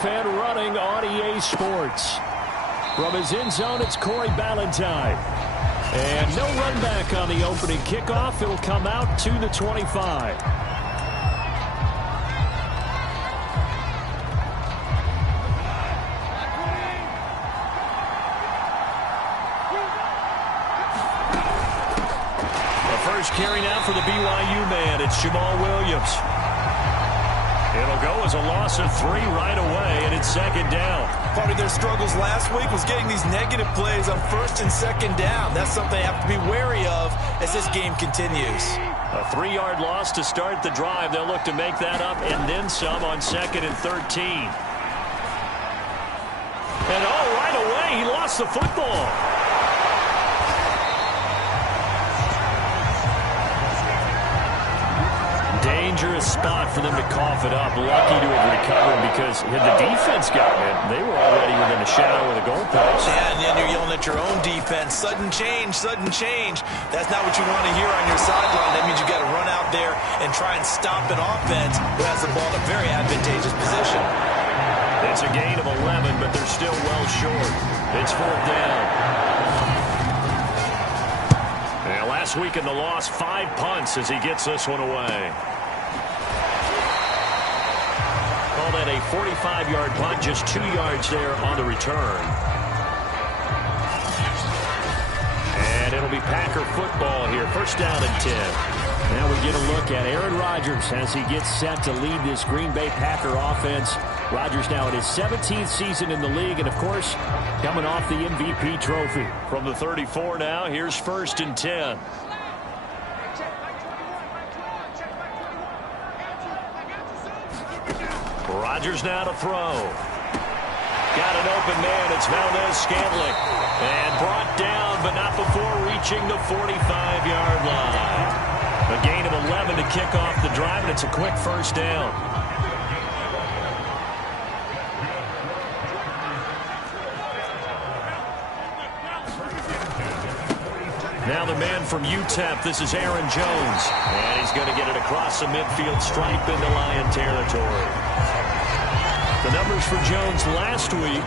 off and running on EA Sports. From his end zone, it's Corey Ballantyne. And no run back on the opening kickoff. It'll come out to the 25. The first carry now for the BYU man. It's Jamal Williams. It'll go as a loss of 3 right away, and it's second down. Part of their struggles last week was getting these negative plays on first and second down. That's something they have to be wary of as this game continues. A 3-yard loss to start the drive. They'll look to make that up and then some on second and 13. And right away, he lost the football. Dangerous spot for them to cough it up. Lucky to have recovered because had the defense gotten it, they were already within a shadow of the goalpost. Yeah, and then you're yelling at your own defense. Sudden change, sudden change. That's not what you want to hear on your sideline. That means you got to run out there and try and stop an offense who has the ball in a very advantageous position. It's a gain of 11, but they're still well short. It's 4th down. And last week in the loss, 5 punts as he gets this one away. Call that a 45-yard punt, just 2 yards there on the return. And it'll be Packer football here. First down and 10. Now we get a look at Aaron Rodgers as he gets set to lead this Green Bay Packer offense. Rodgers now in his 17th season in the league, and of course, coming off the MVP trophy. From the 34 now, here's 1st and 10. Rodgers now to throw. Got an open man. It's Valdez-Scantling. And brought down, but not before reaching the 45-yard line. A gain of 11 to kick off the drive, and it's a quick first down. Now the man from UTEP, this is Aaron Jones. And he's going to get it across the midfield stripe into Lion territory. The numbers for Jones last week,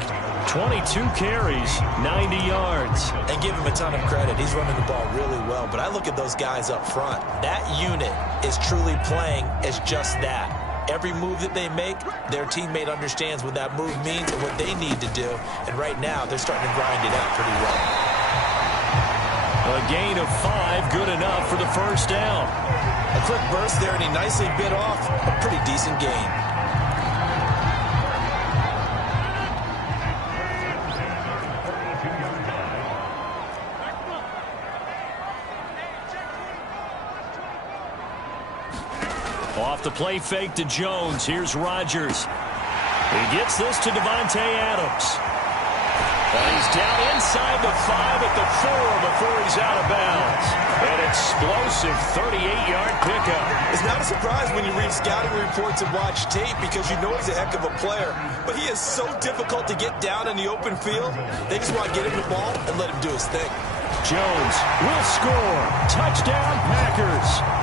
22 carries, 90 yards. And give him a ton of credit. He's running the ball really well. But I look at those guys up front. That unit is truly playing as just that. Every move that they make, their teammate understands what that move means and what they need to do. And right now, they're starting to grind it out pretty well. A gain of 5, good enough for the first down. A quick burst there, and he nicely bit off a pretty decent gain. Off the play fake to Jones. Here's Rodgers. He gets this to Devontae Adams. And he's down inside the 5 at the 4 before he's out of bounds. An explosive 38-yard pickup. It's not a surprise when you read scouting reports and watch tape because you know he's a heck of a player. But he is so difficult to get down in the open field. They just want to get him the ball and let him do his thing. Jones will score. Touchdown, Packers.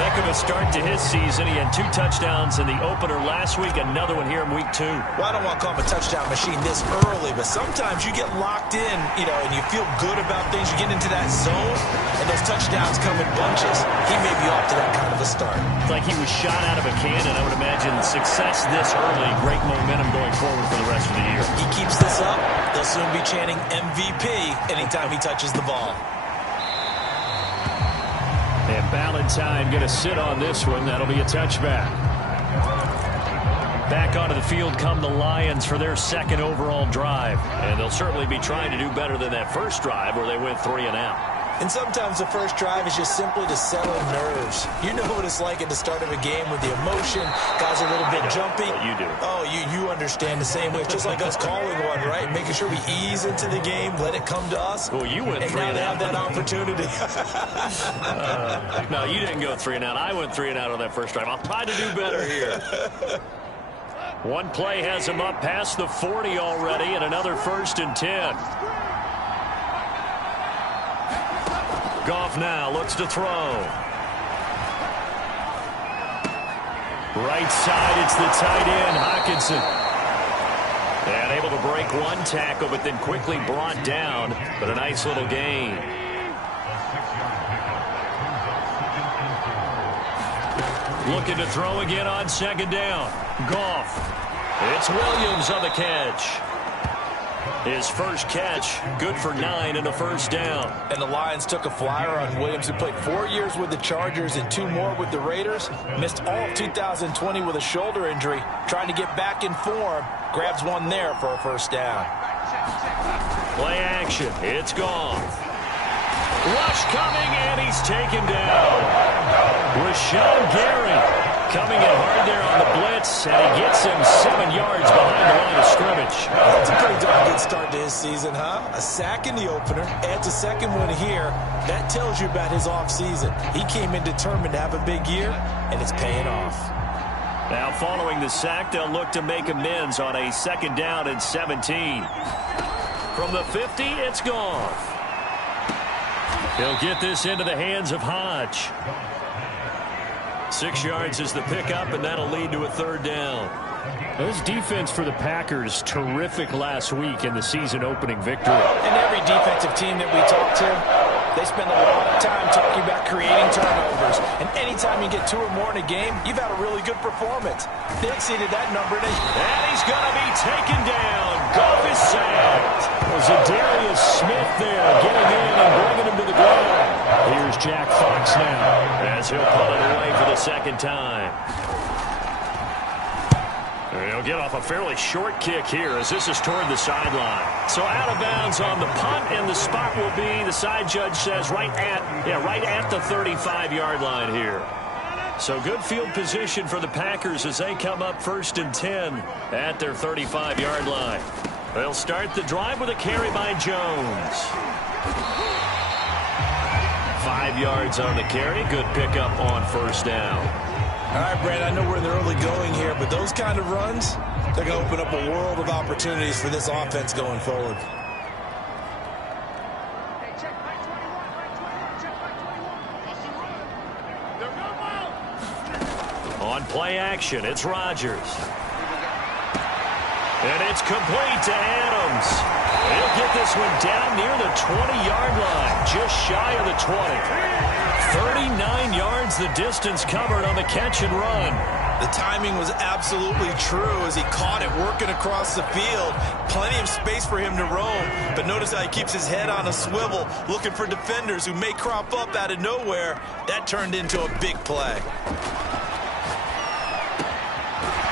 Heck of a start to his season. He had 2 touchdowns in the opener last week, another one here in week 2. Well, I don't want to call him a touchdown machine this early, but sometimes you get locked in, and you feel good about things. You get into that zone, and those touchdowns come in bunches. He may be off to that kind of a start. It's like he was shot out of a cannon. I would imagine success this early, great momentum going forward for the rest of the year. He keeps this up, they'll soon be chanting MVP anytime he touches the ball. And Ballantyne going to sit on this one. That'll be a touchback. Back onto the field come the Lions for their second overall drive. And they'll certainly be trying to do better than that first drive where they went 3 and out. And sometimes the first drive is just simply to settle nerves. You know what it's like at the start of a game with the emotion. Guys are a little bit jumpy. You do. Oh, you understand the same way. It's just like us calling one, right? Making sure we ease into the game, let it come to us. Well, you went 3 and out. And now they have that opportunity. No, you didn't go 3 and out. I went 3 and out on that first drive. I'll try to do better here. One play has him up past the 40 already, and another 1st and 10. Goff now looks to throw. Right side, it's the tight end, Hockenson. And able to break one tackle, but then quickly brought down. But a nice little gain. Looking to throw again on second down. Goff. It's Williams on the catch. His first catch, good for 9 and a first down. And the Lions took a flyer on Williams, who played 4 years with the Chargers and 2 more with the Raiders. Missed all of 2020 with a shoulder injury. Trying to get back in form. Grabs one there for a first down. Play action. It's Goff. Rush coming, and he's taken down. Rashawn Gary coming in hard there on the blitz, and he gets him 7 yards behind the line of scrimmage. That's a pretty darn good start to his season, huh? A sack in the opener, adds a second one here. That tells you about his offseason. He came in determined to have a big year, and it's paying off. Now following the sack, they'll look to make amends on a second down and 17. From the 50, it's Goff. He'll get this into the hands of Hodge. 6 yards is the pickup, and that'll lead to a third down. This defense for the Packers, terrific last week in the season-opening victory. And every defensive team that we talk to, they spend a lot of time talking about creating turnovers. And anytime you get 2 or more in a game, you've had a really good performance. They exceeded that number. And he's going to be taken down. Goff is sacked. Zadarius Smith there getting in and bringing him to the ground. Here's Jack Fox now as he'll pull it away for the second time. He'll get off a fairly short kick here as this is toward the sideline. So out of bounds on the punt, and the spot will be, the side judge says, right at the 35-yard line here. So good field position for the Packers as they come up 1st and 10 at their 35-yard line. They'll start the drive with a carry by Jones. 5 yards on the carry. Good pickup on first down. All right, Brad, I know we're in the early going here, but those kind of runs, they're going to open up a world of opportunities for this offense going forward. On play action, it's Rodgers. And it's complete to Adams. He'll get this one down near the 20-yard line, just shy of the 20. 39 yards the distance covered on the catch and run. The timing was absolutely true as he caught it working across the field. Plenty of space for him to roam, but notice how he keeps his head on a swivel, looking for defenders who may crop up out of nowhere. That turned into a big play.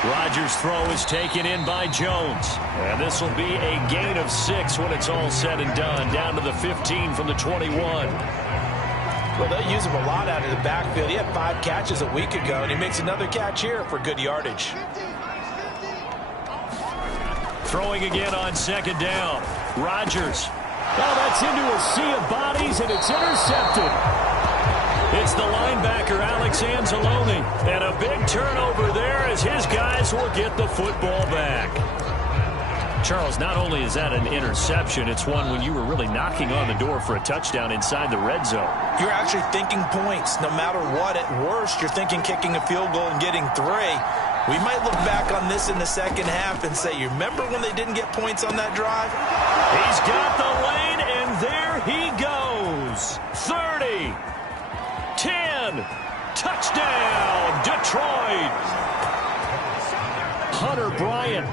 Rodgers' throw is taken in by Jones. And this will be a gain of 6 when it's all said and done. Down to the 15 from the 21. Well, they use him a lot out of the backfield. He had 5 catches a week ago, and he makes another catch here for good yardage. Throwing again on second down. Rodgers. Well, that's into a sea of bodies, and it's intercepted. It's the linebacker, Alex Anzalone. And a big turnover there as his guys will get the football back. Charles, not only is that an interception, it's one when you were really knocking on the door for a touchdown inside the red zone. You're actually thinking points. No matter what, at worst, you're thinking kicking a field goal and getting 3. We might look back on this in the second half and say, you remember when they didn't get points on that drive? He's got the lane, and there he goes. 30. 10. Touchdown, Detroit. Hunter Bryant,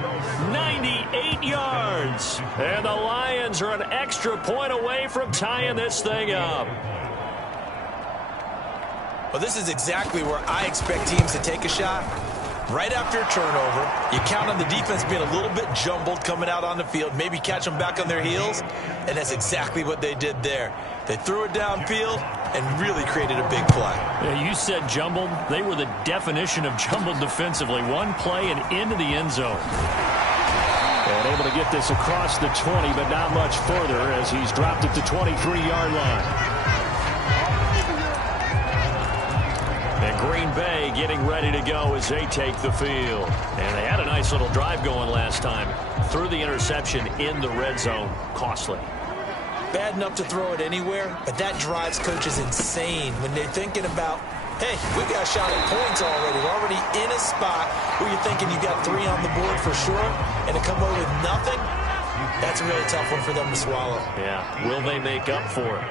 98 yards. And the Lions are an extra point away from tying this thing up. Well, this is exactly where I expect teams to take a shot. Right after a turnover, you count on the defense being a little bit jumbled coming out on the field, maybe catch them back on their heels, and that's exactly what they did there. They threw it downfield and really created a big play. Yeah, you said jumbled. They were the definition of jumbled defensively. One play and into the end zone. And able to get this across the 20, but not much further as he's dropped it to 23-yard line. And Green Bay getting ready to go as they take the field. And they had a nice little drive going last time. Threw the interception in the red zone. Costly. Bad enough to throw it anywhere, but that drives coaches insane when they're thinking about hey, we got a shot at points already. We're already in a spot where you're thinking you got 3 on the board for sure, and to come away with nothing, that's a really tough one for them to swallow. Yeah, will they make up for it?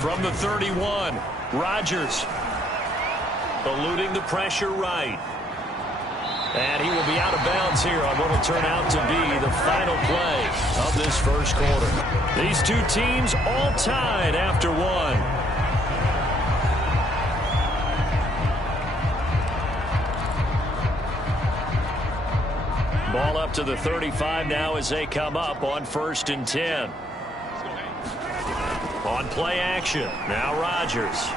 From the 31, Rodgers eluding the pressure right. And he will be out of bounds here on what will turn out to be the final play of this first quarter. These two teams all tied after one. Ball up to the 35 now as they come up on 1st and 10. On play action, now Rodgers.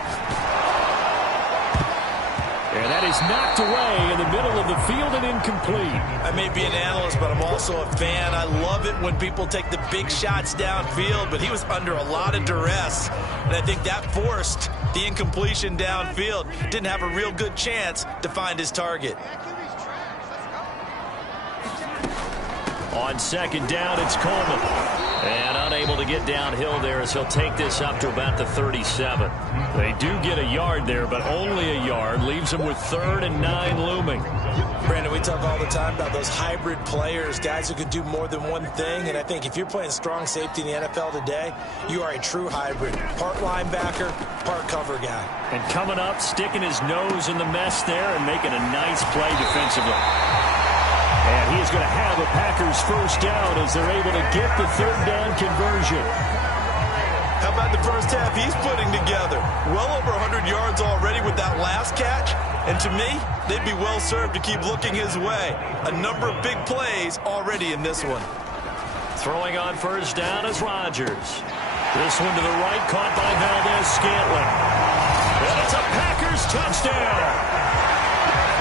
And that is knocked away in the middle of the field and incomplete. I may be an analyst, but I'm also a fan. I love it when people take the big shots downfield, but he was under a lot of duress. And I think that forced the incompletion downfield. Didn't have a real good chance to find his target. On 2nd down, it's Coleman. And unable to get downhill there as he'll take this up to about the 37. They do get a yard there, but only a yard. Leaves them with 3rd and 9 looming. Brandon, we talk all the time about those hybrid players, guys who can do more than one thing. And I think if you're playing strong safety in the NFL today, you are a true hybrid. Part linebacker, part cover guy. And coming up, sticking his nose in the mess there and making a nice play defensively. And he is going to have a Packers first down as they're able to get the 3rd down conversion. How about the first half he's putting together? Well over 100 yards already with that last catch. And to me, they'd be well served to keep looking his way. A number of big plays already in this one. Throwing on 1st down is Rodgers. This one to the right, caught by Valdez-Scantling. And it's a Packers touchdown.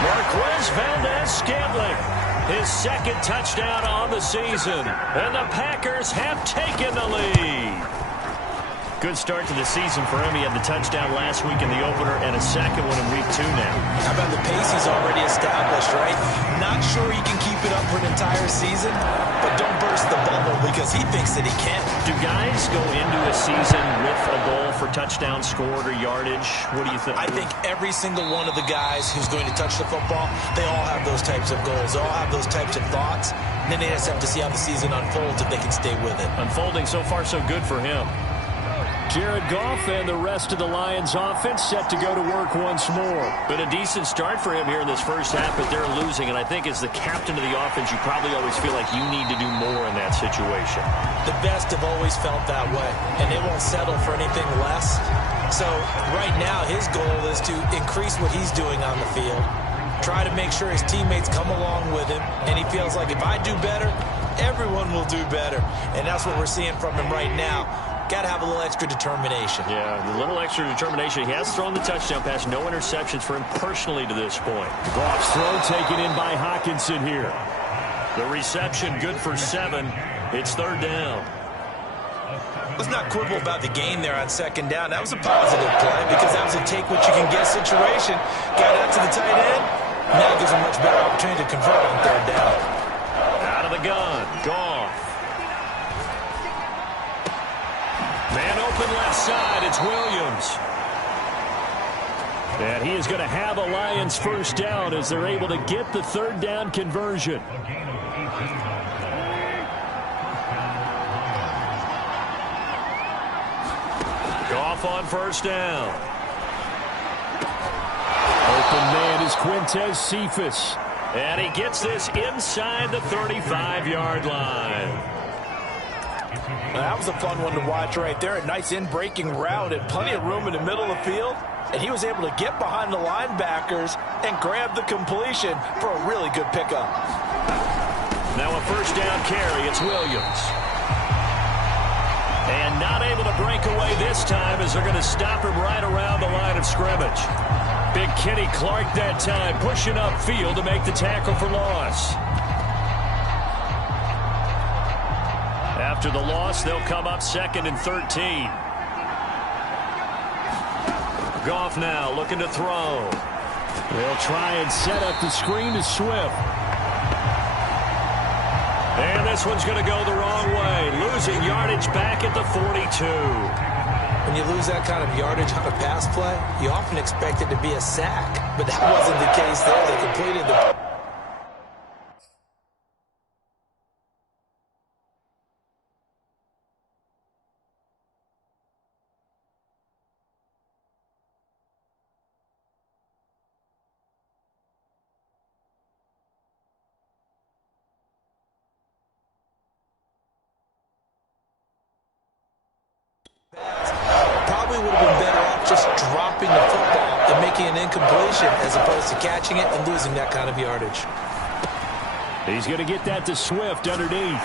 Marquez Valdez-Scantling. His 2nd touchdown on the season. And the Packers have taken the lead. Good start to the season for him. He had the touchdown last week in the opener and a 2nd one in week 2 now. How about the pace he's already established, right? Not sure he can keep it up for an entire season, but don't burst the bubble because he thinks that he can. Do guys go into a season with a goal for touchdown scored or yardage? What do you think? I think every single one of the guys who's going to touch the football, they all have those types of goals. They all have those types of thoughts. And then they just have to see how the season unfolds if they can stay with it. Unfolding so far so good for him. Jared Goff and the rest of the Lions offense set to go to work once more. Been a decent start for him here in this first half, but they're losing. And I think as the captain of the offense, you probably always feel like you need to do more in that situation. The best have always felt that way, and they won't settle for anything less. So right now, his goal is to increase what he's doing on the field, try to make sure his teammates come along with him, and he feels like if I do better, everyone will do better. And that's what we're seeing from him right now. Got to have a little extra determination. Yeah, a little extra determination. He has thrown the touchdown pass. No interceptions for him personally to this point. Goff's throw taken in by Hockenson here. The reception good for 7. It's 3rd down. Let's not quibble about the gain there on 2nd down. That was a positive play because that was a take-what-you-can-get situation. Got out to the tight end. Now gives him a much better opportunity to convert on 3rd down. Out of the gun. Goff. Man open left side. It's Williams. And he is going to have a Lions first down as they're able to get the 3rd down conversion. Goff on 1st down. Open man is Quintez Cephas. And he gets this inside the 35-yard line. That was a fun one to watch right there. A nice in-breaking route and plenty of room in the middle of the field. And he was able to get behind the linebackers and grab the completion for a really good pickup. Now a 1st down carry. It's Williams. And not able to break away this time as they're going to stop him right around the line of scrimmage. Big Kenny Clark that time pushing upfield to make the tackle for loss. After the loss, they'll come up 2nd and 13. Goff now looking to throw. They'll try and set up the screen to Swift. And this one's going to go the wrong way. Losing yardage back at the 42. When you lose that kind of yardage on a pass play, you often expect it to be a sack. But that wasn't the case there. They completed the... Probably would have been better off just dropping the football and making an incompletion as opposed to catching it and losing that kind of yardage. He's going to get that to Swift underneath.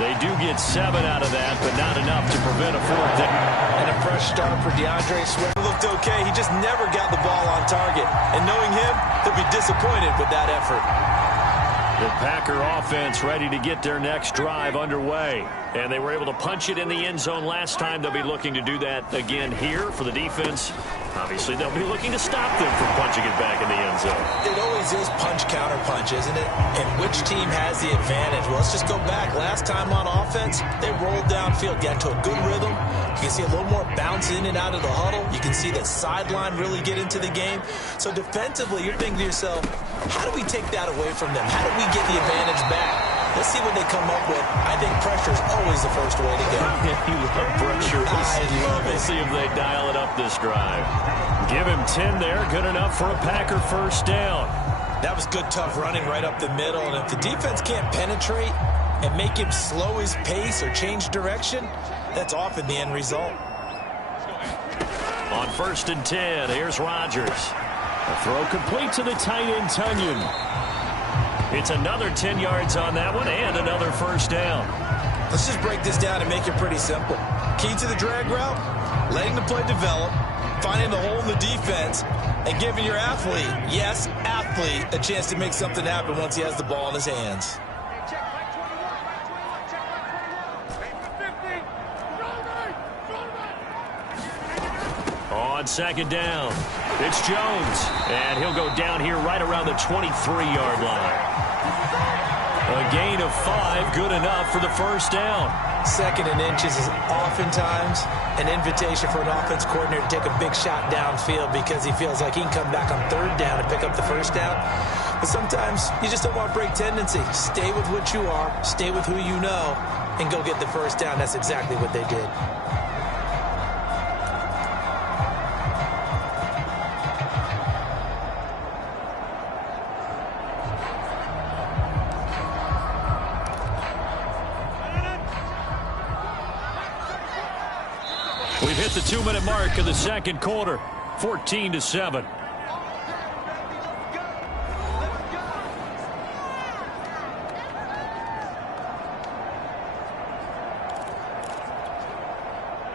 They do get 7 out of that, but not enough to prevent a fourth down. And a fresh start for DeAndre Swift. Looked okay. He just never got the ball on target. And knowing him, he'll be disappointed with that effort. The Packer offense ready to get their next drive underway. And they were able to punch it in the end zone last time. They'll be looking to do that again here for the defense. Obviously, they'll be looking to stop them from punching it back in the end zone. It always is punch-counter-punch, isn't it? And which team has the advantage? Well, let's just go back. Last time on offense, they rolled downfield, got to a good rhythm. You can see a little more bounce in and out of the huddle. You can see the sideline really get into the game. So defensively, you're thinking to yourself, how do we take that away from them? How do we get the advantage back? Let's see what they come up with. I think pressure is always the first way to go. You love pressure. I love it. We'll see if they dial it up this drive. Give him 10 there. Good enough for a Packer first down. That was good, tough running right up the middle. And if the defense can't penetrate and make him slow his pace or change direction, that's often the end result. On 1st and 10, here's Rodgers. A throw complete to the tight end, Tunyon. It's another 10 yards on that one and another first down. Let's just break this down and make it pretty simple. Key to the drag route, letting the play develop, finding the hole in the defense, and giving your athlete, yes, athlete, a chance to make something happen once he has the ball in his hands. On 2nd down, it's Jones, and he'll go down here right around the 23-yard line. A gain of 5, good enough for the first down. 2nd and inches is oftentimes an invitation for an offense coordinator to take a big shot downfield because he feels like he can come back on 3rd down and pick up the first down. But sometimes you just don't want to break tendency. Stay with what you are, stay with who you know, and go get the first down. That's exactly what they did. We've hit the 2-minute mark of the second quarter, 14-7.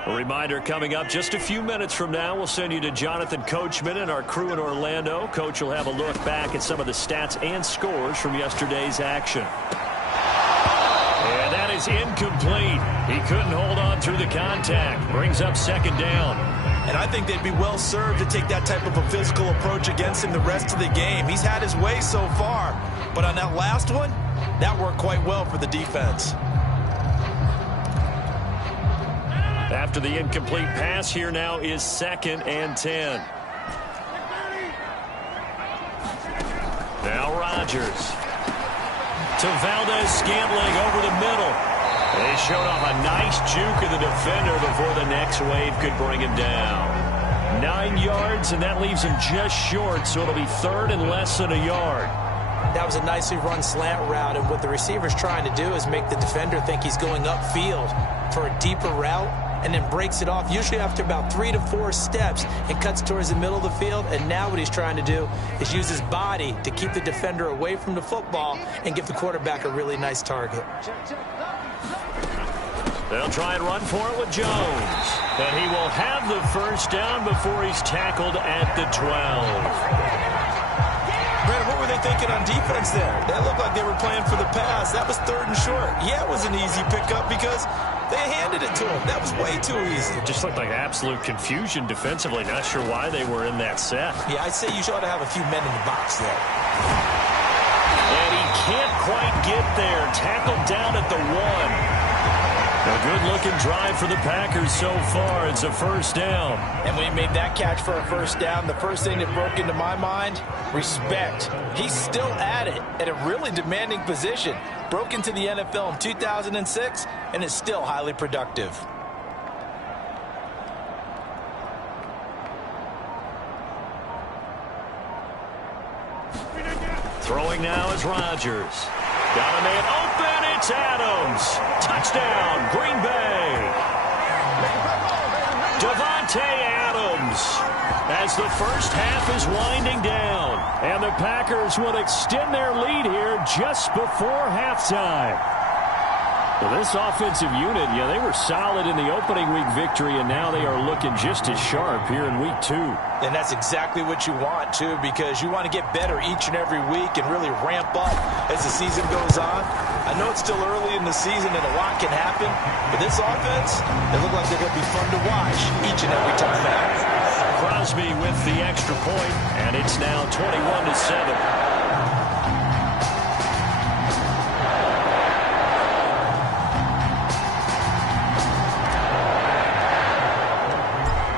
A reminder coming up just a few minutes from now, we'll send you to Jonathan Coachman and our crew in Orlando. Coach will have a look back at some of the stats and scores from yesterday's action. And that is incomplete. He couldn't hold on through the contact. Brings up 2nd down. And I think they'd be well served to take that type of a physical approach against him the rest of the game. He's had his way so far. But on that last one, that worked quite well for the defense. After the incomplete pass, here now is 2nd and 10. Now Rodgers. To Valdez-Scantling over the middle. They showed off a nice juke of the defender before the next wave could bring him down. 9 yards, and that leaves him just short, so it'll be 3rd and less than a yard. That was a nicely run slant route, and what the receiver's trying to do is make the defender think he's going upfield for a deeper route, and then breaks it off, usually after about 3 to 4 steps, and cuts towards the middle of the field. And now what he's trying to do is use his body to keep the defender away from the football and give the quarterback a really nice target. They'll try and run for it with Jones. And he will have the first down before he's tackled at the 12. Brandon, what were they thinking on defense there? That looked like they were playing for the pass. That was 3rd and short. Yeah, it was an easy pickup because they handed it to him. That was way too easy. It just looked like absolute confusion defensively. Not sure why they were in that set. Yeah, I'd say you ought to have a few men in the box there. And he can't quite get there. Tackled down at the 1. A good-looking drive for the Packers so far. It's a first down. And when he made that catch for a first down, the first thing that broke into my mind, respect. He's still at it at a really demanding position. Broke into the NFL in 2006 and is still highly productive. Throwing now is Rodgers. Got a man open. It's Adams. Touchdown, Green Bay. Davante Adams as the first half is winding down. And the Packers will extend their lead here just before halftime. Well, this offensive unit, they were solid in the opening week victory, and now they are looking just as sharp here in week 2. And that's exactly what you want, too, because you want to get better each and every week and really ramp up as the season goes on. I know it's still early in the season and a lot can happen, but this offense, they look like they're going to be fun to watch each and every time out. Crosby with the extra point, and it's now 21-7.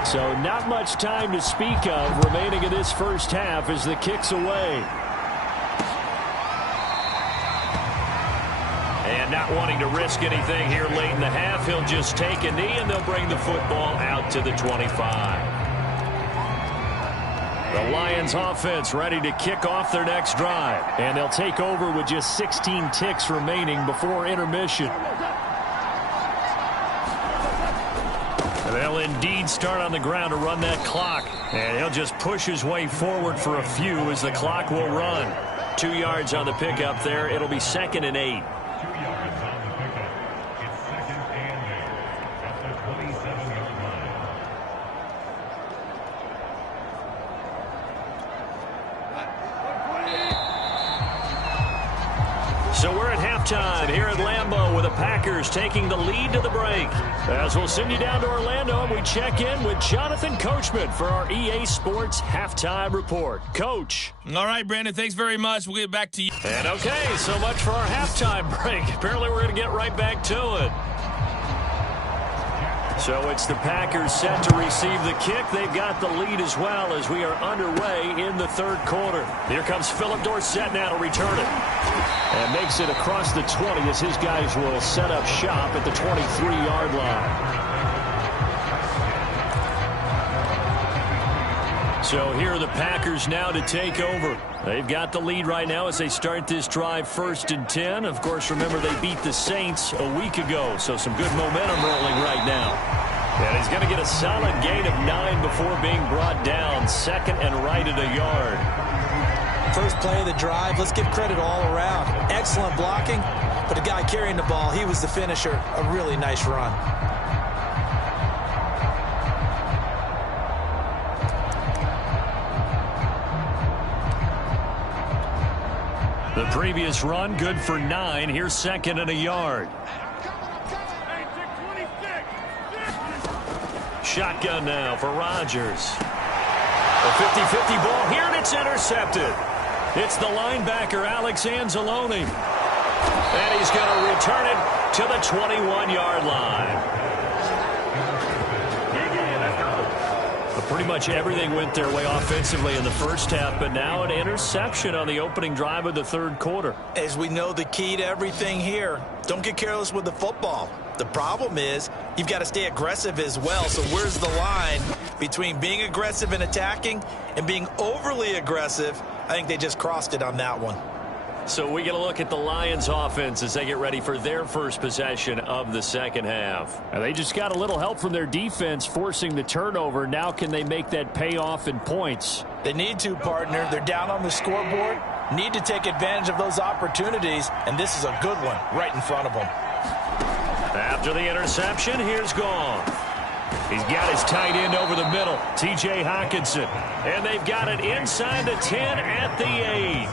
So not much time to speak of remaining in this first half as the kick's away. And not wanting to risk anything here late in the half, he'll just take a knee and they'll bring the football out to the 25. The Lions offense ready to kick off their next drive. And they'll take over with just 16 ticks remaining before intermission. They'll indeed start on the ground to run that clock. And he'll just push his way forward for a few as the clock will run. 2 yards on the pickup there. It'll be 2nd and 8. 2 yards on the pickup. It's 2nd and 8 at the 27-yard line. So we're at halftime here at Lambeau with the Packers taking the lead to the break. As we'll send you down to Orlando and we check in with Jonathan Coachman for our EA Sports Halftime Report. Coach. All right, Brandon, thanks very much. We'll get back to you. And okay, so much for our halftime break. Apparently we're going to get right back to it. So it's the Packers set to receive the kick. They've got the lead as well as we are underway in the third quarter. Here comes Philip Dorsett now to return it. And makes it across the 20 as his guys will set up shop at the 23-yard line. So here are the Packers now to take over. They've got the lead right now as they start this drive 1st and 10. Of course, remember they beat the Saints a week ago, so some good momentum rolling right now. And he's going to get a solid gain of 9 before being brought down. 2nd and right at a yard. First play of the drive, let's give credit all around. Excellent blocking, but the guy carrying the ball, he was the finisher. A really nice run. The previous run, good for 9. Here's 2nd and a yard. Shotgun now for Rodgers. A 50-50 ball here, and it's intercepted. It's the linebacker, Alex Anzalone. And he's going to return it to the 21-yard line. Pretty much everything went their way offensively in the first half, but now an interception on the opening drive of the third quarter. As we know, the key to everything here, don't get careless with the football. The problem is you've got to stay aggressive as well. So where's the line between being aggressive and attacking and being overly aggressive? I think they just crossed it on that one. So we get a look at the Lions offense as they get ready for their first possession of the second half. And they just got a little help from their defense forcing the turnover. Now can they make that pay off in points? They need to, partner. They're down on the scoreboard. Need to take advantage of those opportunities. And this is a good one right in front of them. After the interception, here's Goff. He's got his tight end over the middle, T.J. Hockenson. And they've got it inside the 10 at the 8.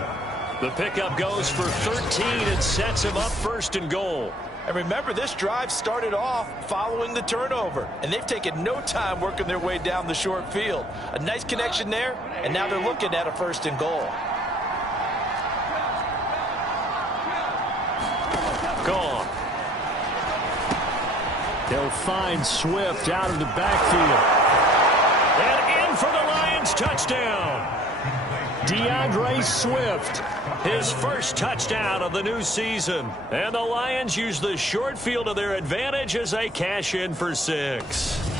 The pickup goes for 13 and sets him up 1st and goal. And remember, this drive started off following the turnover, and they've taken no time working their way down the short field. A nice connection there, and now they're looking at a 1st and goal. Gone. They'll find Swift out of the backfield. And in for the Lions touchdown. DeAndre Swift, his first touchdown of the new season. And the Lions use the short field to their advantage as they cash in for 6.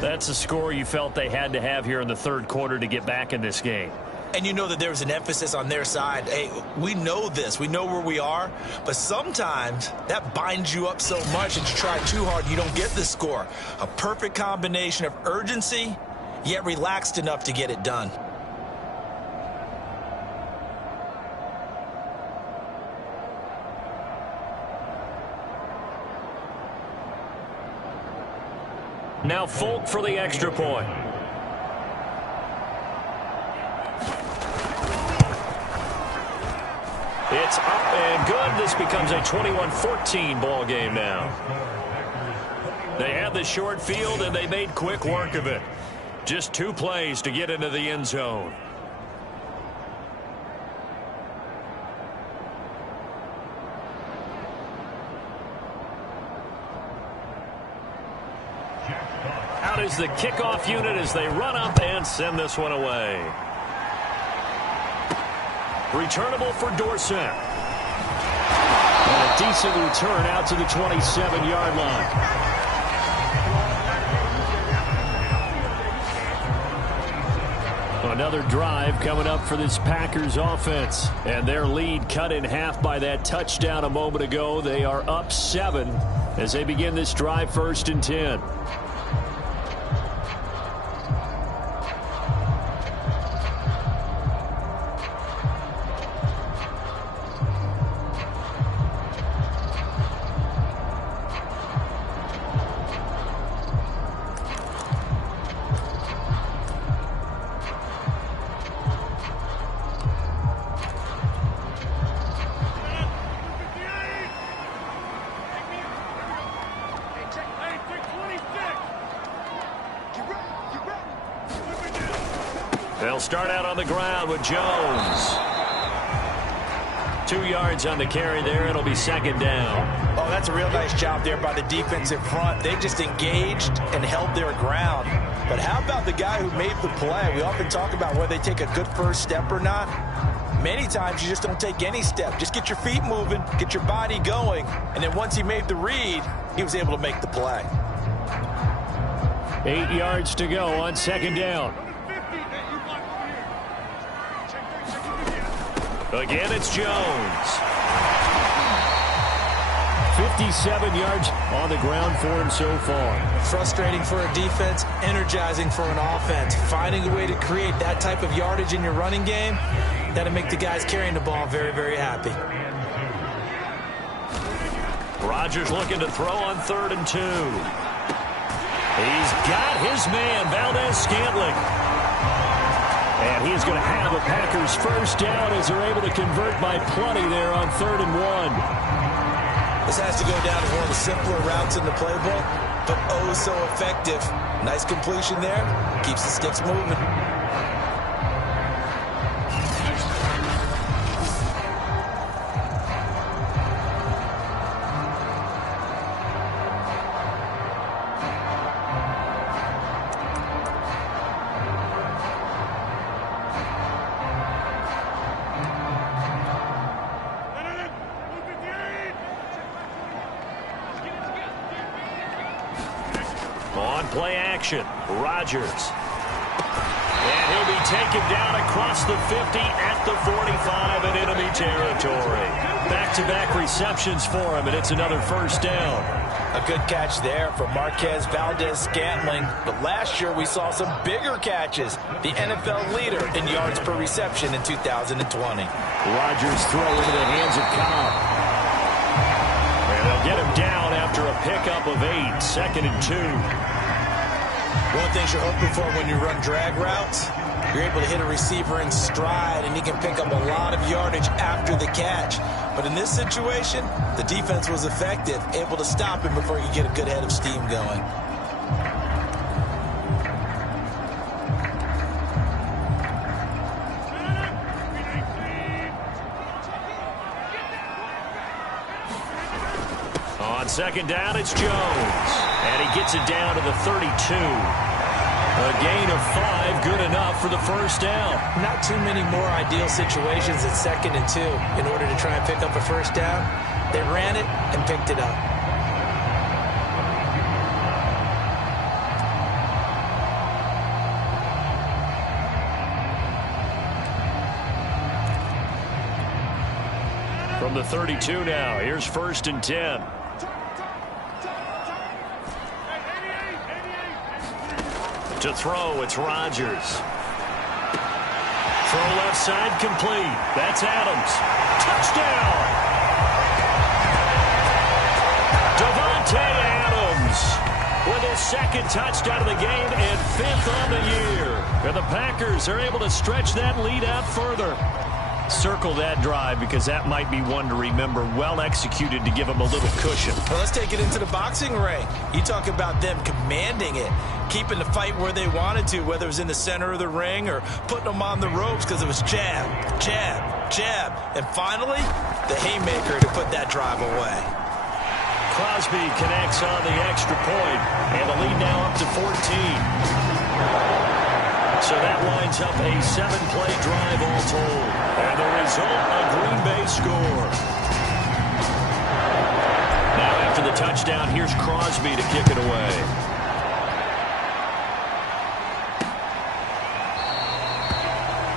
That's a score you felt they had to have here in the third quarter to get back in this game. And you know that there was an emphasis on their side. Hey, we know this. We know where we are. But sometimes that binds you up so much that you try too hard, you don't get the score. A perfect combination of urgency, yet relaxed enough to get it done. Now Folk for the extra point. It's up and good. This becomes a 21-14 ball game now. They have the short field, and they made quick work of it. Just 2 plays to get into the end zone. Out is the kickoff unit as they run up and send this one away. Returnable for Dorsett. And a decent return out to the 27-yard line. Another drive coming up for this Packers offense. And their lead cut in half by that touchdown a moment ago. They are up 7 as they begin this drive, 1st and 10. They'll start out on the ground with Jones. 2 yards on the carry there. It'll be 2nd down. Oh, that's a real nice job there by the defensive front. They just engaged and held their ground. But how about the guy who made the play? We often talk about whether they take a good first step or not. Many times you just don't take any step. Just get your feet moving, get your body going, and then once he made the read, he was able to make the play. 8 yards to go on 2nd down. Again, it's Jones. 57 yards on the ground for him so far. Frustrating for a defense, energizing for an offense. Finding a way to create that type of yardage in your running game, that'll make the guys carrying the ball very, very happy. Rodgers looking to throw on 3rd and 2. He's got his man, Valdez-Scantling. And he's going to have a Packers first down as they're able to convert by plenty there on 3rd and 1. This has to go down as one of the simpler routes in the playbook, but oh so effective. Nice completion there. Keeps the sticks moving. Play action. Rodgers. And he'll be taken down across the 50 at the 45 in enemy territory. Back-to-back receptions for him, and it's another first down. A good catch there from Marquez Valdez-Scantling. But last year we saw some bigger catches. The NFL leader in yards per reception in 2020. Rodgers throw into the hands of Cobb. And they'll get him down after a pickup of 8. 2nd and 2. One of the things you're hoping for when you run drag routes, you're able to hit a receiver in stride, and he can pick up a lot of yardage after the catch. But in this situation, the defense was effective, able to stop him before he could get a good head of steam going. On second down, it's Jones. And he gets it down to the 32. A gain of 5, good enough for the first down. Not too many more ideal situations at 2nd and 2 in order to try and pick up a first down. They ran it and picked it up. From the 32 now, here's 1st and 10. To throw, it's Rodgers. Throw left side, complete. That's Adams. Touchdown! Davante Adams with his 2nd touchdown of the game and 5th on the year. And the Packers are able to stretch that lead out further. Circle that drive because that might be one to remember. Well executed to give them a little cushion. Well, let's take it into the boxing ring. You talk about them commanding it, keeping the fight where they wanted to, whether it was in the center of the ring or putting them on the ropes because it was jab, jab, jab. And finally, the haymaker to put that drive away. Crosby connects on the extra point, and the lead now up to 14. So that lines up a 7-play drive all told. And the result, a Green Bay score. Now after the touchdown, here's Crosby to kick it away.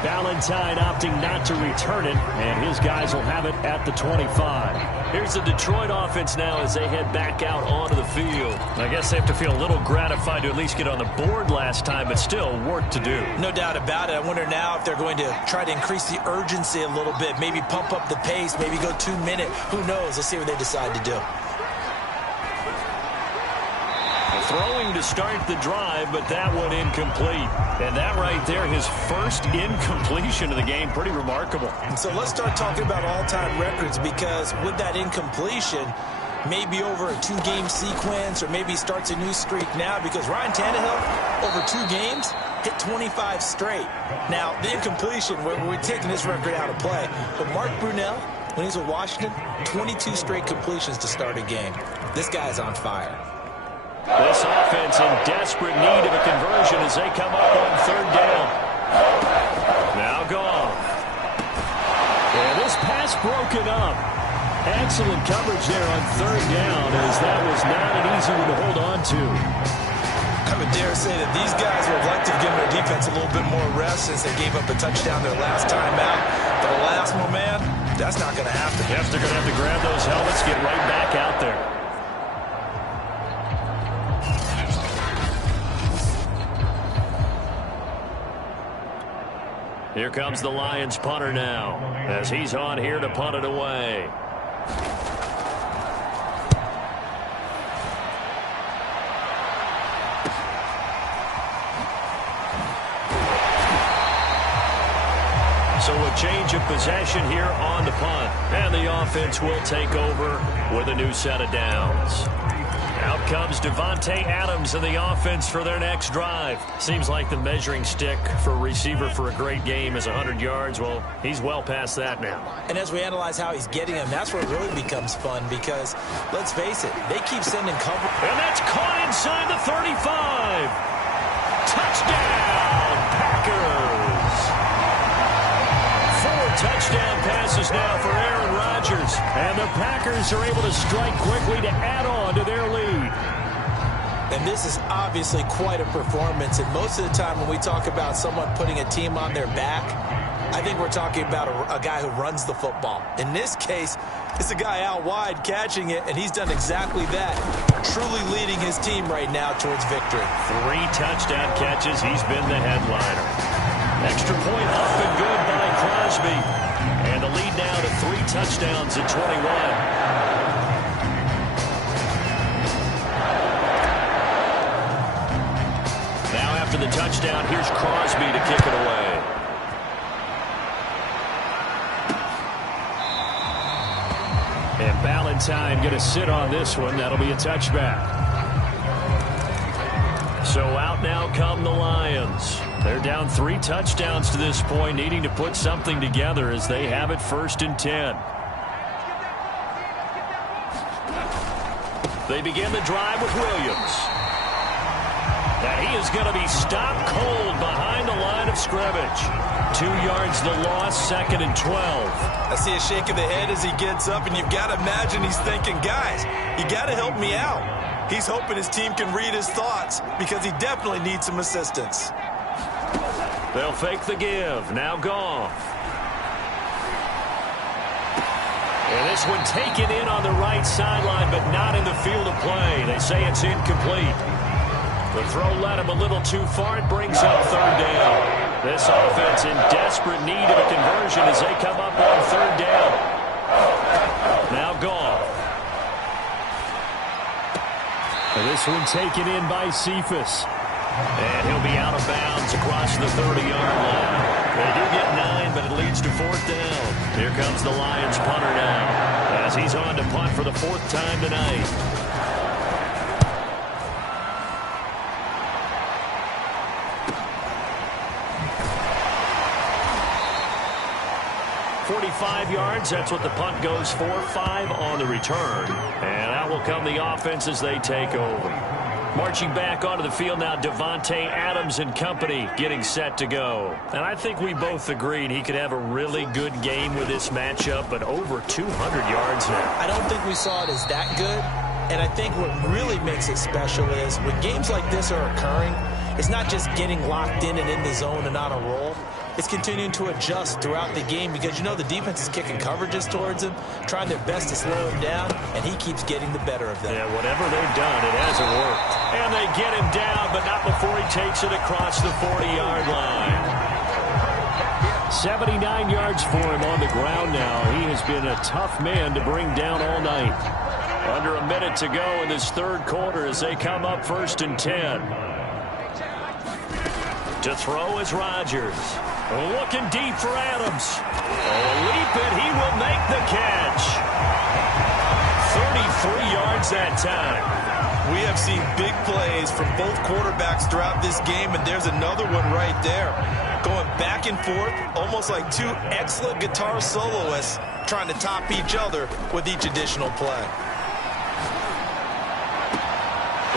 Valentine opting not to return it, and his guys will have it at the 25. Here's the Detroit offense now as they head back out onto the field. I guess they have to feel a little gratified to at least get on the board last time, but still work to do. No doubt about it. I wonder now if they're going to try to increase the urgency a little bit, maybe pump up the pace, maybe go 2-minute. Who knows? Let's see what they decide to do. Throwing to start the drive, but that one incomplete. And that right there, his first incompletion of the game, pretty remarkable. And so let's start talking about all-time records, because with that incompletion, maybe over a 2-game sequence, or maybe he starts a new streak now, because Ryan Tannehill, over 2 games, hit 25 straight. Now, the incompletion, we're taking this record out of play. But Mark Brunell, when he's with Washington, 22 straight completions to start a game. This guy's on fire. This offense in desperate need of a conversion as they come up on 3rd down. Now Goff. And this pass broken up. Excellent coverage there on 3rd down, as that was not an easy one to hold on to. I would dare say that these guys would have liked to give their defense a little bit more rest since they gave up a touchdown their last time out. But the last one, man, that's not going to happen. Yes, they're going to have to grab those helmets, get right back out there. Here comes the Lions punter now, as he's on here to punt it away. So a change of possession here on the punt, and the offense will take over with a new set of downs. Out comes Davante Adams in the offense for their next drive. Seems like the measuring stick for a receiver for a great game is 100 yards. Well, he's well past that now. And as we analyze how he's getting them, that's where it really becomes fun, because, let's face it, they keep sending cover. And that's caught inside the 35. Touchdown, Packers. 4 touchdown passes now for Aaron Rodgers. And the Packers are able to strike quickly to add on to their lead. And this is obviously quite a performance. And most of the time when we talk about someone putting a team on their back, I think we're talking about a guy who runs the football. In this case, it's a guy out wide catching it, and he's done exactly that, truly leading his team right now towards victory. 3 touchdown catches. He's been the headliner. Extra point up and good by Crosby. And the lead now to 3 touchdowns at 21. After the touchdown, here's Crosby to kick it away. And Valentine going to sit on this one. That'll be a touchback. So out now come the Lions. They're down 3 touchdowns to this point, needing to put something together as they have it 1st and 10. They begin the drive with Williams. And he is going to be stopped cold behind the line of scrimmage. 2 yards the loss, 2nd and 12. I see a shake of the head as he gets up, and you've got to imagine he's thinking, guys, you got to help me out. He's hoping his team can read his thoughts because he definitely needs some assistance. They'll fake the give. Now Goff. And this one taken in on the right sideline, but not in the field of play. They say it's incomplete. The throw led him a little too far. It brings up 3rd down. This offense in desperate need of a conversion as they come up on 3rd down. Now Goff. And this one taken in by Cephas. And he'll be out of bounds across the 30-yard line. They do get 9, but it leads to 4th down. Here comes the Lions punter now as he's on to punt for the 4th time tonight. 45 yards, that's what the punt goes for. 5 on the return. And out will come the offense as they take over. Marching back onto the field now, Davante Adams and company getting set to go. And I think we both agreed he could have a really good game with this matchup, but over 200 yards now. I don't think we saw it as that good. And I think what really makes it special is when games like this are occurring, it's not just getting locked in and in the zone and on a roll. It's continuing to adjust throughout the game because, you know, the defense is kicking coverages towards him, trying their best to slow him down, and he keeps getting the better of them. Yeah, whatever they've done, it hasn't worked. And they get him down, but not before he takes it across the 40-yard line. 79 yards for him on the ground now. He has been a tough man to bring down all night. Under a minute to go in this 3rd quarter as they come up 1st and 10. To throw is Rodgers. Looking deep for Adams. Leap it, he will make the catch. 33 yards that time. We have seen big plays from both quarterbacks throughout this game, and there's another one right there. Going back and forth, almost like 2 excellent guitar soloists trying to top each other with each additional play.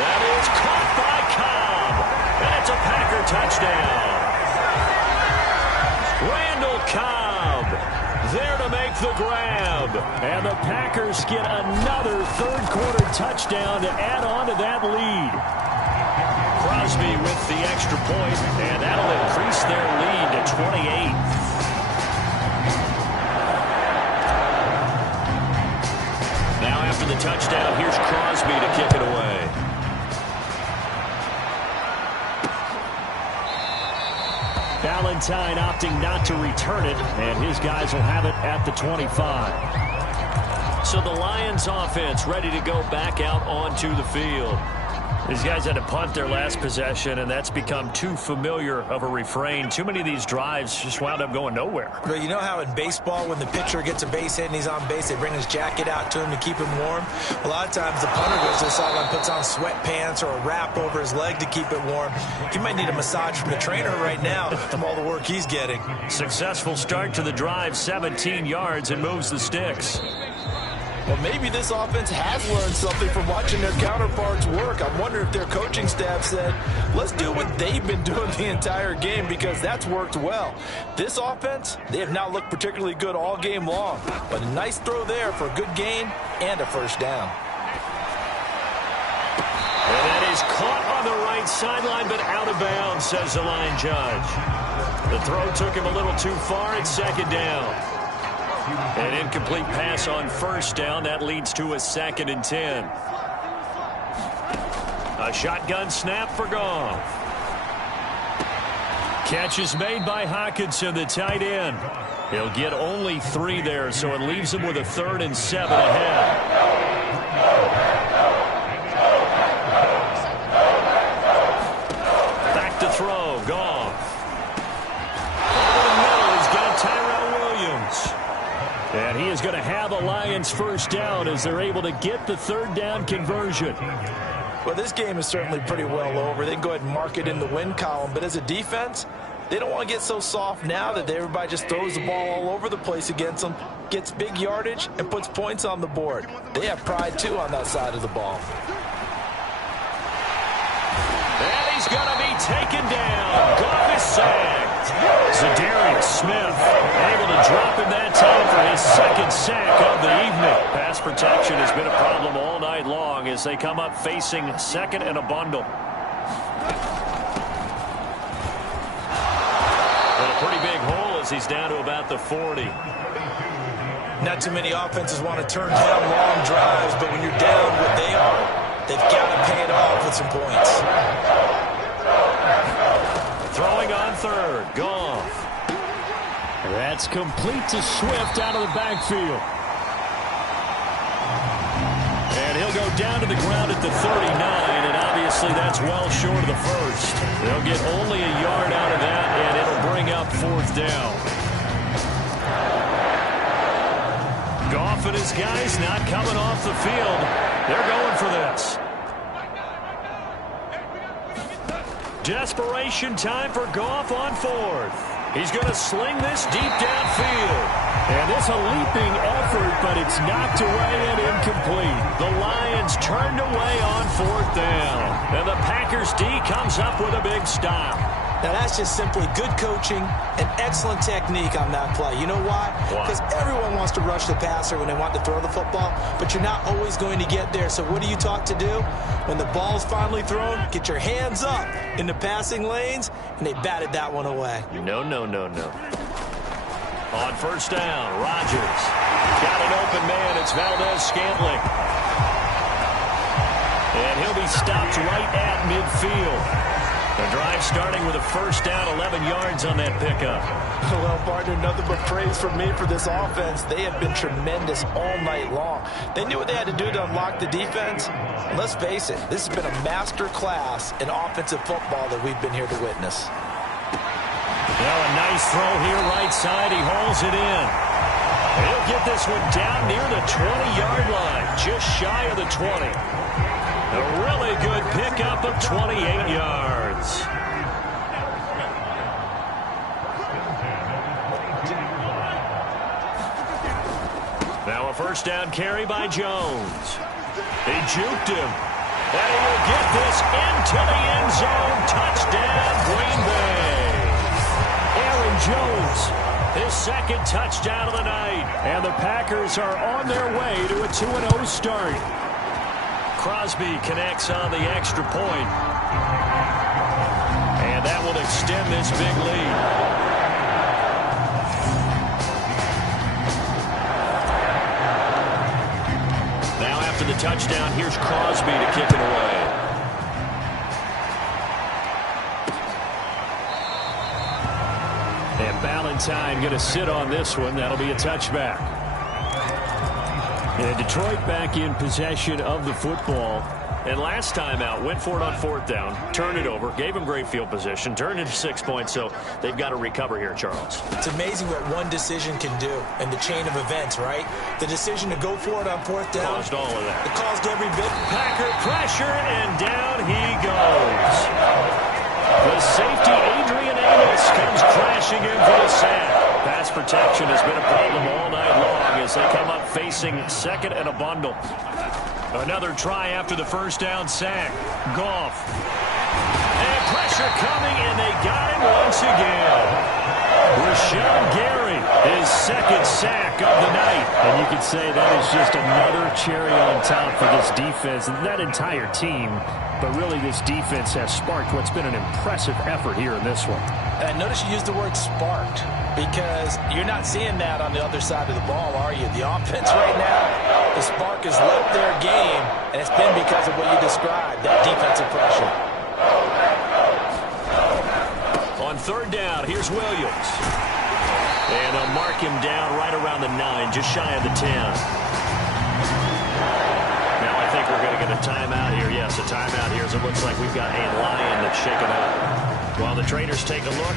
That is caught by Cobb. And it's a Packer touchdown. Randall Cobb there to make the grab. And the Packers get another 3rd quarter touchdown to add on to that lead. Crosby with the extra point, and that'll increase their lead to 28. Now after the touchdown, here's Crosby to kick it away. Valentine opting not to return it, and his guys will have it at the 25. So the Lions offense ready to go back out onto the field. These guys had to punt their last possession, and that's become too familiar of a refrain. Too many of these drives just wound up going nowhere. Well, you know how in baseball, when the pitcher gets a base hit and he's on base, they bring his jacket out to him to keep him warm? A lot of times the punter goes to the sideline, puts on sweatpants or a wrap over his leg to keep it warm. He might need a massage from the trainer right now from all the work he's getting. Successful start to the drive, 17 yards, and moves the sticks. Well, maybe this offense has learned something from watching their counterparts work. I wonder if their coaching staff said, let's do what they've been doing the entire game because that's worked well. This offense, they have not looked particularly good all game long, but a nice throw there for a good gain and a 1st down. And that is caught on the right sideline, but out of bounds, says the line judge. The throw took him a little too far. It's 2nd down. An incomplete pass on 1st down. That leads to a 2nd and 10. A shotgun snap for Goff. Catch is made by Hockenson, the tight end. He'll get only 3 there, so it leaves him with a 3rd and 7 ahead. Back to throw. Goff. Over the middle, he's got Tyrell Williams. And he is going to have a Lions 1st down as they're able to get the 3rd down conversion. Well, this game is certainly pretty well over. They can go ahead and mark it in the win column. But as a defense, They don't want to get so soft now that everybody just throws the ball all over the place against them, gets big yardage, and puts points on the board. They have pride, too, on that side of the ball. And he's going to be taken down. Goff is sacked. Zadarius Smith able to drop him that time for his second sack of the evening. Pass protection has been a problem all night long as they come up facing second and a bundle. Pretty big hole as he's down to about the 40. Not too many offenses want to turn down long drives, but when you're down what they are, they've got to pay it off with some points. Throwing on third, Goff. That's complete to Swift out of the backfield. And he'll go down to the ground at the 39, and obviously that's well short of the first. They'll get only a yard out of that, and it'll bring up fourth down. Goff and his guys not coming off the field. They're going for this. Desperation time for Goff on fourth. He's going to sling this deep downfield. And it's a leaping effort, but it's knocked away and incomplete. The Lions turned away on fourth down. And the Packers D comes up with a big stop. Now, that's just simply good coaching and excellent technique on that play. You know why? Because everyone wants to rush the passer when they want to throw the football, but you're not always going to get there. So what are you taught to do? When the ball's finally thrown, get your hands up in the passing lanes, and they batted that one away. No, no, no, no. On first down, Rodgers. Got an open man. It's Valdez-Scantling. And he'll be stopped right at midfield. The drive starting with a first down, 11 yards on that pickup. Well, partner, nothing but praise from me for this offense. They have been tremendous all night long. They knew what they had to do to unlock the defense. And let's face it, this has been a master class in offensive football that we've been here to witness. Well, a nice throw here right side. He hauls it in. He'll get this one down near the 20-yard line, just shy of the 20. A really good pickup of 28 yards. Now a first down carry by Jones. They juked him. And he will get this into the end zone. Touchdown, Green Bay. Aaron Jones, his second touchdown of the night. And the Packers are on their way to a 2-0 start. Crosby connects on the extra point. And that will extend this big lead. Now after the touchdown, here's Crosby to kick it away. And Ballantyne going to sit on this one. That'll be a touchback. And Detroit back in possession of the football. And last time out, went for it on fourth down, turned it over, gave him great field position, turned into 6 points, so they've got to recover here, Charles. It's amazing what one decision can do in the chain of events, right? The decision to go for it on fourth down. Caused all of that. It caused every bit. Packer pressure, and down he goes. The safety, Adrian Amos, comes crashing in for the sack. Pass protection has been a problem all night long as they come up facing second and a bundle. Another try after the first down sack. Goff. And pressure coming, and they got him once again. Rashawn Gary, his second sack of the night. And you could say that is just another cherry on top for this defense and that entire team. But really, this defense has sparked what's been an impressive effort here in this one. And notice you used the word sparked, because you're not seeing that on the other side of the ball, are you? The offense right now, the spark has left their game, and it's been because of what you described, that defensive pressure. On third down, here's Williams. And they'll mark him down right around the 9, just shy of the 10. Now I think we're going to get a timeout here. Yes, a timeout here as it looks like we've got a Lion that's shaken up. While the trainers take a look,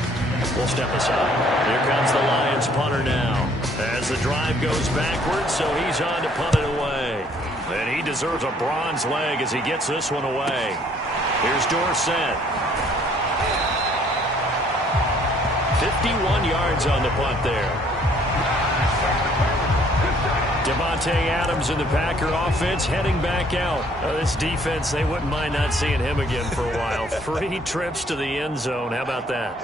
we'll step aside. Here comes the Lions punter now. As the drive goes backwards, so he's on to punt it away. And he deserves a bronze leg as he gets this one away. Here's Dorsett. 51 yards on the punt there. Davante Adams in the Packer offense heading back out. This defense, they wouldn't mind not seeing him again for a while. 3 trips to the end zone. How about that?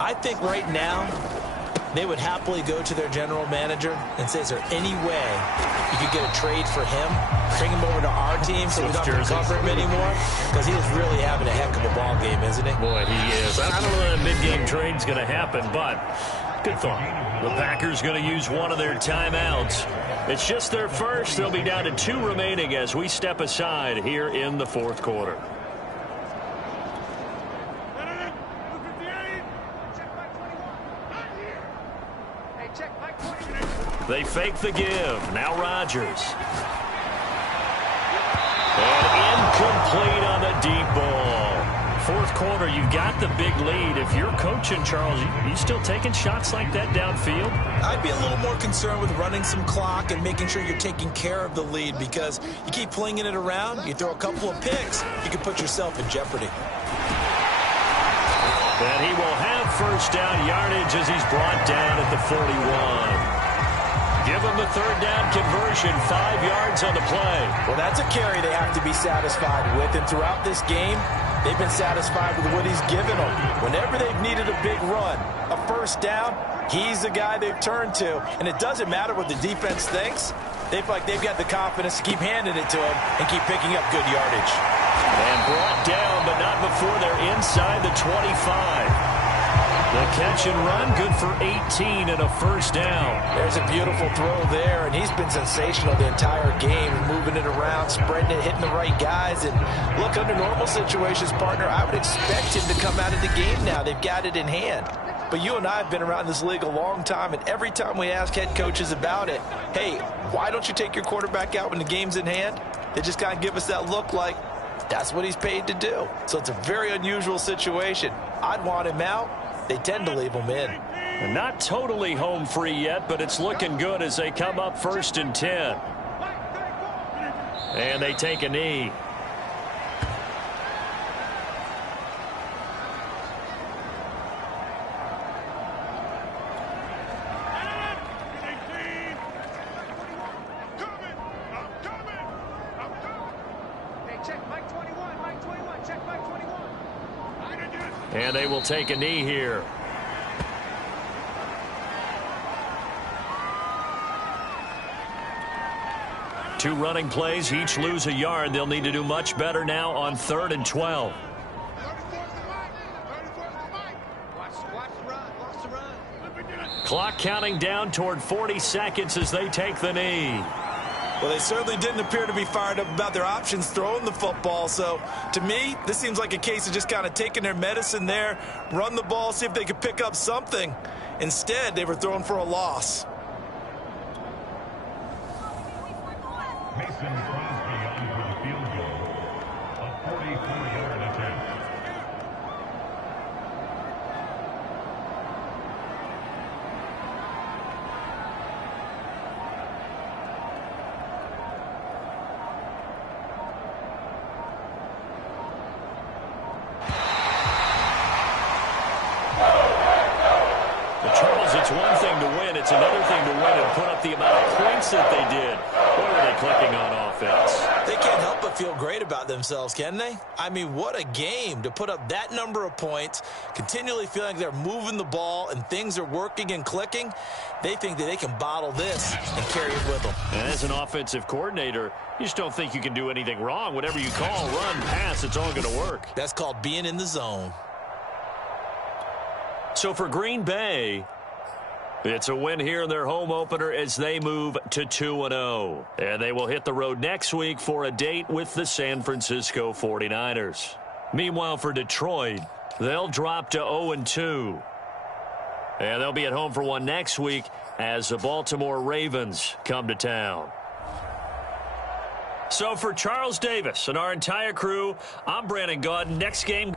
I think right now they would happily go to their general manager and say, is there any way you could get a trade for him? Bring him over to our team so we don't have to cover him anymore? Because he is really having a heck of a ball game, isn't he? Boy, he is. I don't know that a mid-game trade's going to happen, but good thought. The Packers going to use one of their timeouts. It's just their first. They'll be down to 2 remaining as we step aside here in the fourth quarter. They fake the give. Now Rodgers. And incomplete on the deep ball. Fourth quarter, you've got the big lead. If you're coaching, Charles, you still taking shots like that downfield? I'd be a little more concerned with running some clock and making sure you're taking care of the lead, because you keep flinging it around, you throw a couple of picks, you can put yourself in jeopardy. And he will have first down yardage as he's brought down at the 41. Give him the third down conversion, 5 yards on the play. Well, that's a carry they have to be satisfied with, and throughout this game, they've been satisfied with what he's given them. Whenever they've needed a big run, a first down, he's the guy they've turned to. And it doesn't matter what the defense thinks. They feel like they've got the confidence to keep handing it to him and keep picking up good yardage. And brought down, but not before they're inside the 25. The catch and run, good for 18 and a first down. There's a beautiful throw there, and he's been sensational the entire game, moving it around, spreading it, hitting the right guys. And look, under normal situations, partner, I would expect him to come out of the game now. They've got it in hand. But you and I have been around this league a long time, and every time we ask head coaches about it, hey, why don't you take your quarterback out when the game's in hand? They just kind of give us that look like that's what he's paid to do. So it's a very unusual situation. I'd want him out. They tend to leave him in. Not totally home free yet, but it's looking good as they come up 1st and 10. And they take a knee. And they will take a knee here. Two running plays, each lose a yard. They'll need to do much better now on 3rd and 12. Clock counting down toward 40 seconds as they take the knee. Well, they certainly didn't appear to be fired up about their options throwing the football. So, to me, this seems like a case of just kind of taking their medicine there, run the ball, see if they could pick up something. Instead, they were throwing for a loss. Mason Crosby on for the field goal. A 44-yard attempt. Charles, it's one thing to win. It's another thing to win and put up the amount of points that they did. What are they clicking on offense? They can't help but feel great about themselves, can they? I mean, what a game to put up that number of points, continually feeling like they're moving the ball and things are working and clicking. They think that they can bottle this and carry it with them. And as an offensive coordinator, you just don't think you can do anything wrong. Whatever you call, run, pass, it's all going to work. That's called being in the zone. So for Green Bay, it's a win here in their home opener as they move to 2-0. And they will hit the road next week for a date with the San Francisco 49ers. Meanwhile, for Detroit, they'll drop to 0-2. And they'll be at home for one next week as the Baltimore Ravens come to town. So for Charles Davis and our entire crew, I'm Brandon Gaudin. Next game.